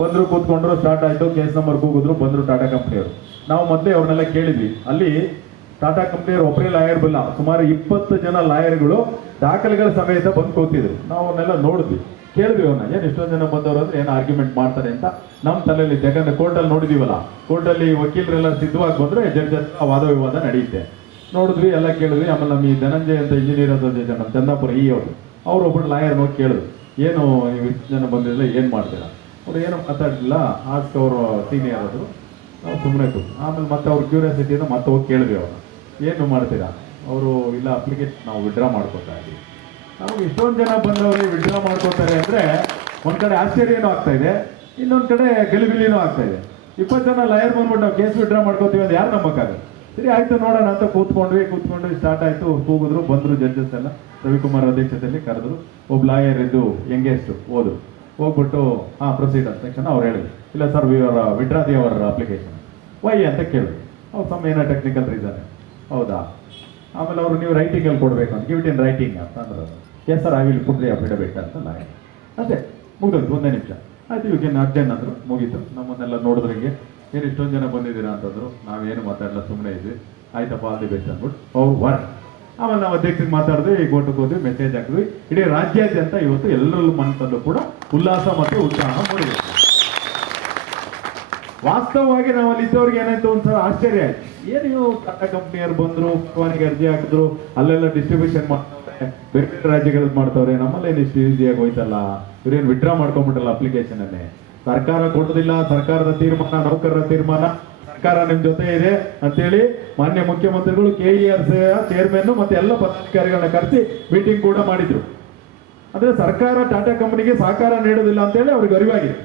ಬಂದರು, ಕೂತ್ಕೊಂಡ್ರು, ಸ್ಟಾರ್ಟ್ ಆಯಿತು. Case number ಕೂಗಿದ್ರು, ಬಂದರು ಟಾಟಾ ಕಂಪ್ನಿಯವರು. ನಾವು ಮತ್ತೆ ಅವ್ರನ್ನೆಲ್ಲ ಕೇಳಿದ್ವಿ. ಅಲ್ಲಿ ಟಾಟಾ ಕಂಪ್ನಿಯವರು ಒಬ್ಬರೇ ಲಾಯರ್ ಬಲ್ಲ, ಸುಮಾರು 20 ಜನ ಲಾಯರ್ಗಳು ದಾಖಲೆಗಳ ಸಮೇತ ಬಂದು ಕೂತಿದ್ರು. ನಾವು ಅವನ್ನೆಲ್ಲ ನೋಡಿದ್ವಿ, ಕೇಳಿದ್ವಿ ಅವ್ರನ್ನ, ಏನು ಇಷ್ಟೊಂದು ಜನ ಬಂದವರು ಅಂದ್ರೆ ಏನು ಆರ್ಗ್ಯುಮೆಂಟ್ ಮಾಡ್ತಾರೆ ಅಂತ ನಮ್ಮ ತಲೆಯಲ್ಲಿ. ಯಾಕಂದ್ರೆ ಕೋರ್ಟಲ್ಲಿ ನೋಡಿದೀವಲ್ಲ, ಕೋರ್ಟಲ್ಲಿ ವಕೀಲರೆಲ್ಲ ಸಿದ್ಧವಾಗಿ ಬಂದ್ರೆ ಜಡ್ಜ್ ಹತ್ರ ವಾದ ವಿವಾದ ನಡೆಯುತ್ತೆ. ನೋಡಿದ್ವಿ, ಎಲ್ಲ ಕೇಳಿದ್ವಿ. ಆಮೇಲೆ ನಮ್ಮ ಈ ಧನಂಜಯ ಅಂತ ಇಂಜಿನಿಯರ್ ಅಸೋಸಿಯೇಷನ್ ನಮ್ಮ ಚಂದಾಪುರ ಅವರು ಒಬ್ಬರು ಲಾಯರ್ ನೋಡಿ ಕೇಳಿದ್ರು, ಏನು ನೀವು ಇಷ್ಟು ಜನ ಬಂದಿರಲಿಲ್ಲ, ಏನು ಮಾಡ್ತೀರಾ? ಅವ್ರು ಏನು ಮಾತಾಡಲಿಲ್ಲ. ಆಸ್ಕ್ ಅವರು ಸೀನಿಯರ್ ಆದರು, ನಾವು ಸುಮ್ಮನೆ ಇತ್ತು. ಆಮೇಲೆ ಮತ್ತೆ ಅವ್ರ ಕ್ಯೂರಿಯಾಸಿಟಿಯಿಂದ ಮತ್ತೆ ಹೋಗಿ ಕೇಳಿದ್ವಿ ಅವ್ರನ್ನ, ಏನು ಮಾಡ್ತೀರಾ? ಅವರು ಇಲ್ಲ, ಅಪ್ಲಿಕೇಶನ್ ನಾವು ವಿಡ್ರಾ ಮಾಡ್ಕೊತಾ ಇದ್ದೀವಿ. ನಾವು ಇಷ್ಟೊಂದು ಜನ ಬಂದವರು ವಿಡ್ರಾ ಮಾಡ್ಕೋತಾರೆ ಅಂದರೆ ಒಂದು ಕಡೆ ಆಶ್ಚರ್ಯನೂ ಆಗ್ತಾ ಇದೆ, ಇನ್ನೊಂದು ಕಡೆ ಗಲಿಬಿಲಿನೂ ಆಗ್ತಾ ಇದೆ. 20 ಜನ ಲಾಯರ್ ಬಂದ್ಬಿಟ್ಟು ನಾವು ಕೇಸ್ ವಿಡ್ರಾ ಮಾಡ್ಕೋತೀವಿ ಅಂತ ಯಾರು ನಂಬಕ್ಕಾಗಲ್ಲ. ಸರಿ ಆಯಿತು ನೋಡೋಣ ಅಂತ ಕೂತ್ಕೊಂಡ್ವಿ. ಸ್ಟಾರ್ಟ್ ಆಯಿತು, ಕೂಗಿದ್ರು, ಬಂದರು ಜಡ್ಜಸ್ ಎಲ್ಲ ರವಿಕುಮಾರ್ ಅಧ್ಯಕ್ಷತೆಯಲ್ಲಿ ಕರೆದ್ರು. ಒಬ್ಬ ಲಾಯರ್ ಇದ್ದು ಯಂಗೆಸ್ಟ್ ಹೋದ್ರು. ಹೋಗ್ಬಿಟ್ಟು ಪ್ರೊಸೀಡ್ ಅಂತ ತಕ್ಷಣ ಅವ್ರು ಹೇಳಿದ್ರು, ಇಲ್ಲ ಸರ್, ವಿಡ್ರಾ ದಿ ಅವರ್ ಅಪ್ಲಿಕೇಶನ್. ವೈ ಅಂತ ಕೇಳಿದ್ರು. ಅವ್ರು ಸಮ್ ಏನೋ ಟೆಕ್ನಿಕಲ್ ರೀಸನ್. ಹೌದಾ? ಆಮೇಲೆ ಅವರು ನೀವು ರೈಟಿಂಗಲ್ಲಿ ಕೊಡಬೇಕು ಅಂತ, ಗಿವ್ ಇಟ್ ಇನ್ ರೈಟಿಂಗ್ ಅಂತ ಅಂದ್ರು. Yes sir, I will put the affidavit ಅಂತ ಲಾಯರ್. ಅದೇ ಮುಗಿದೋಯ್ತು, 1 ನಿಮಿಷ ಆಯ್ತು. ಇವಾಗ ಅರ್ಜೆಂಟ್ ಅಂದರು, ಮುಗೀತು. ನಮ್ಮನ್ನೆಲ್ಲ ನೋಡಿದ್ರೆ ಹಿಂಗೆ, ಏನು ಇಷ್ಟೊಂದು ಜನ ಬಂದಿದ್ದೀರಾ ಅಂತಂದ್ರು. ನಾವೇನು ಮಾತಾಡಲ್ಲ, ಸುಮ್ಮನೆ ಇದ್ವಿ. ಆಯ್ತಪ್ಪ, ಆಲ್ ದಿ ಬೆಸ್ಟ್ ಅಂದ್ಬಿಟ್ಟು ಅವ್ರು ವರ್ಕ್. ಆಮೇಲೆ ನಾವು ಅಧ್ಯಕ್ಷರಿಗೆ ಮಾತಾಡಿದ್ವಿ, ಗೋಟಕ್ಕೆ ಹೋದ್ವಿ, ಮೆಸೇಜ್ ಹಾಕಿದ್ವಿ. ಇಡೀ ರಾಜ್ಯಾದ್ಯಂತ ಇವತ್ತು ಎಲ್ಲರಲ್ಲೂ ಮನಸ್ಸಲ್ಲೂ ಕೂಡ ಉಲ್ಲಾಸ ಮತ್ತು ಉತ್ಸಾಹ ಮೂಡಿದೆ. ವಾಸ್ತವವಾಗಿ ನಾವು ಅಲ್ಲಿ ಇದ್ದವ್ರಿಗೆ ಏನಾಯ್ತು, ಒಂದ್ಸಲ ಆಶ್ಚರ್ಯ ಆಯ್ತು. ಏನು ಇವು ಟಾಟಾ ಕಂಪ್ನಿಯವ್ರು ಬಂದರು, ಪರವಾನಿಗೆ ಅರ್ಜಿ ಹಾಕಿದ್ರು, ಅಲ್ಲೆಲ್ಲ ಡಿಸ್ಟ್ರಿಬ್ಯೂಷನ್ ಮಾಡ್ತವ್ರೆ, ಬೇರೆ ಬೇರೆ ರಾಜ್ಯಗಳಲ್ಲಿ ಮಾಡ್ತವ್ರೆ, ನಮ್ಮಲ್ಲೇನು ಇಷ್ಟು ಈಸಿಯಾಗಿ ಹೋಯ್ತಲ್ಲ, ಇವ್ರೇನು ವಿಡ್ರಾ ಮಾಡ್ಕೊಂಡ್ಬಿಟ್ಟಲ್ಲ ಅಪ್ಲಿಕೇಶನ್ ಅನ್ನೇ. ಸರ್ಕಾರ ಕೊಡೋದಿಲ್ಲ, ಸರ್ಕಾರದ ತೀರ್ಮಾನ, ನೌಕರರ ತೀರ್ಮಾನ, ಸರ್ಕಾರ ನಿಮ್ ಜೊತೆ ಇದೆ ಅಂತೇಳಿ ಮಾನ್ಯ ಮುಖ್ಯಮಂತ್ರಿಗಳು KERC ಚೇರ್ಮನ್ ಮತ್ತೆ ಎಲ್ಲ ಪದಾಧಿಕಾರಿಗಳನ್ನ ಕರೆಸಿ ಮೀಟಿಂಗ್ ಕೂಡ ಮಾಡಿದ್ರು. ಅಂದ್ರೆ ಸರ್ಕಾರ ಟಾಟಾ ಕಂಪನಿಗೆ ಸಹಕಾರ ನೀಡೋದಿಲ್ಲ ಅಂತೇಳಿ ಅವ್ರಿಗೆ ಅರಿವಾಗಿದೆ.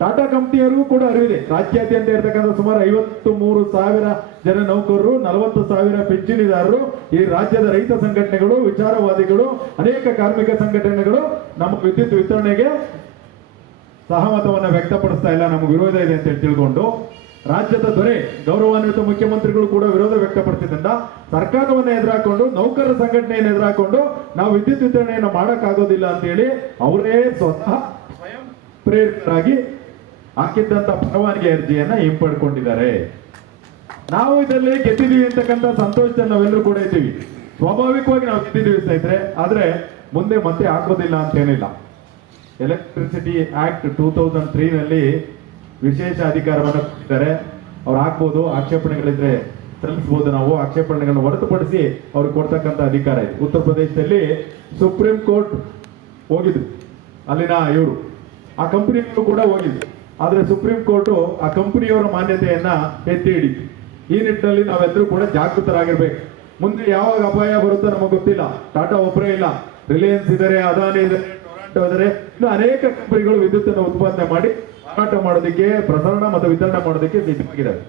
ಟಾಟಾ ಕಂಪನಿಯವರಿಗೂ ಕೂಡ ಅರಿವಿದೆ. ರಾಜ್ಯಾದ್ಯಂತ ಇರತಕ್ಕಂಥ ಸುಮಾರು 53,000 ಜನ ನೌಕರರು, 40,000 ಪಿಂಚಣಿದಾರರು, ಈ ರಾಜ್ಯದ ರೈತ ಸಂಘಟನೆಗಳು, ವಿಚಾರವಾದಿಗಳು, ಅನೇಕ ಕಾರ್ಮಿಕ ಸಂಘಟನೆಗಳು ನಮ್ಮ ವಿದ್ಯುತ್ ವಿತರಣೆಗೆ ಸಹಮತವನ್ನು ವ್ಯಕ್ತಪಡಿಸ್ತಾ ಇಲ್ಲ, ನಮಗೆ ವಿರೋಧ ಇದೆ ಅಂತ ತಿಳ್ಕೊಂಡು, ರಾಜ್ಯದ ದೊರೆ ಗೌರವಾನ್ವಿತ ಮುಖ್ಯಮಂತ್ರಿಗಳು ಕೂಡ ವಿರೋಧ ವ್ಯಕ್ತಪಡಿಸಿದ್ರಿಂದ ಸರ್ಕಾರವನ್ನು ಎದುರಾಕೊಂಡು, ನೌಕರರ ಸಂಘಟನೆಯನ್ನು ಎದುರಾಕೊಂಡು ನಾವು ವಿದ್ಯುತ್ ವಿತರಣೆಯನ್ನು ಮಾಡೋಕ್ಕಾಗೋದಿಲ್ಲ ಅಂತೇಳಿ ಅವರೇ ಸ್ವತಃ ಸ್ವಯಂ ಪ್ರೇರಿತರಾಗಿ ಹಾಕಿದ್ದಂತ ಪರವಾನಗಿ ಅರ್ಜಿಯನ್ನ ಹಿಂಪಡ್ಕೊಂಡಿದ್ದಾರೆ. ನಾವು ಇದರಲ್ಲಿ ಗೆದ್ದಿದ್ದೀವಿ ಅಂತಕ್ಕಂಥ ಸಂತೋಷ ನಾವೆಲ್ಲರೂ ಕೂಡ ಇದ್ದೀವಿ. ಸ್ವಾಭಾವಿಕವಾಗಿ ನಾವು ಗೆದ್ದಿದ್ದೀವಿ ಸ್ನೇಹಿತರೆ. ಆದ್ರೆ ಮುಂದೆ ಮತ್ತೆ ಹಾಕೋದಿಲ್ಲ ಅಂತೇನಿಲ್ಲ. ಎಲೆಕ್ಟ್ರಿಸಿಟಿ ಆಕ್ಟ್ 2003 ನಲ್ಲಿ ವಿಶೇಷ ಅಧಿಕಾರವನ್ನು ಕೊಟ್ಟಿದ್ದಾರೆ. ಅವ್ರು ಹಾಕ್ಬೋದು, ಆಕ್ಷೇಪಣೆಗಳಿದ್ರೆ ಸಲ್ಲಿಸಬಹುದು. ನಾವು ಆಕ್ಷೇಪಣೆಗಳನ್ನು ಹೊರತುಪಡಿಸಿ ಅವ್ರಿಗೆ ಕೊಡ್ತಕ್ಕಂಥ ಅಧಿಕಾರ ಇದೆ. ಉತ್ತರ ಪ್ರದೇಶದಲ್ಲಿ ಸುಪ್ರೀಂ ಕೋರ್ಟ್ ಹೋಗಿದ್ರು, ಅಲ್ಲಿನ ಇವರು ಆ ಕಂಪನಿಯವರು ಕೂಡ ಹೋಗಿದ್ರು. ಆದ್ರೆ ಸುಪ್ರೀಂ ಕೋರ್ಟ್ ಆ ಕಂಪನಿಯವರ ಮಾನ್ಯತೆಯನ್ನ ಎತ್ತಿ ಹಿಡಿತು. ಈ ನಿಟ್ಟಿನಲ್ಲಿ ನಾವೆಲ್ಲರೂ ಕೂಡ ಜಾಗೃತರಾಗಿರ್ಬೇಕು. ಮುಂದೆ ಯಾವಾಗ ಅಪಾಯ ಬರುತ್ತೋ ನಮಗೆ ಗೊತ್ತಿಲ್ಲ. ಟಾಟಾ ಒಬ್ಬರೇ ಇಲ್ಲ, ರಿಲಯನ್ಸ್ ಇದ್ದಾರೆ, ಅದಾನಿ ಇದ್ದಾರೆ, ಟೊರಾಂಟೋ ಇದ್ದಾರೆ, ಇನ್ನು ಅನೇಕ ಕಂಪನಿಗಳು ವಿದ್ಯುತ್ ಅನ್ನು ಉತ್ಪಾದನೆ ಮಾಡಿ ಮಾರಾಟ ಮಾಡೋದಕ್ಕೆ, ಪ್ರಸರಣ ಮತ್ತು ವಿತರಣೆ ಮಾಡೋದಕ್ಕೆ ಸಿದ್ಧವಾಗಿದ್ದಾರೆ.